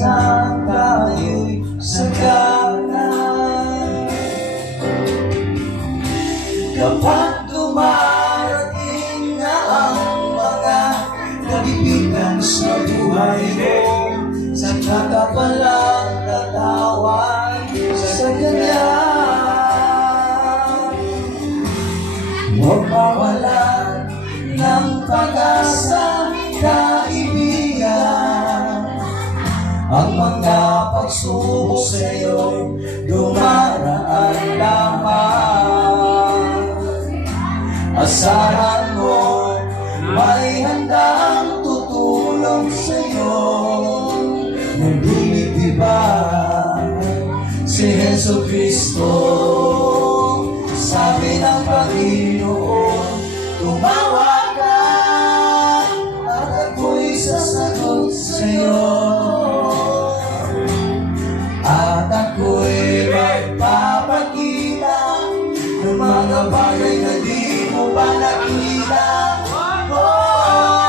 na tayo'y sagana. Kapag dumarating na ang mga kagipitan sa buhay mo, saka ka palang tatawan sa Kanya. Huwag mawalan ng pag-asa, kaibigan. Ang mga pagsubok sa'yo'y dumaraan lamang. Asahan mo, may handang tutulong sa'yo. Naglilitibay si Jesu Cristo. Sabi ng Panginoon, tumawag ka at ako'y sasagot sa'yo. At ako'y magpapakita ng mga bagay na di mo pa nakita. Oh,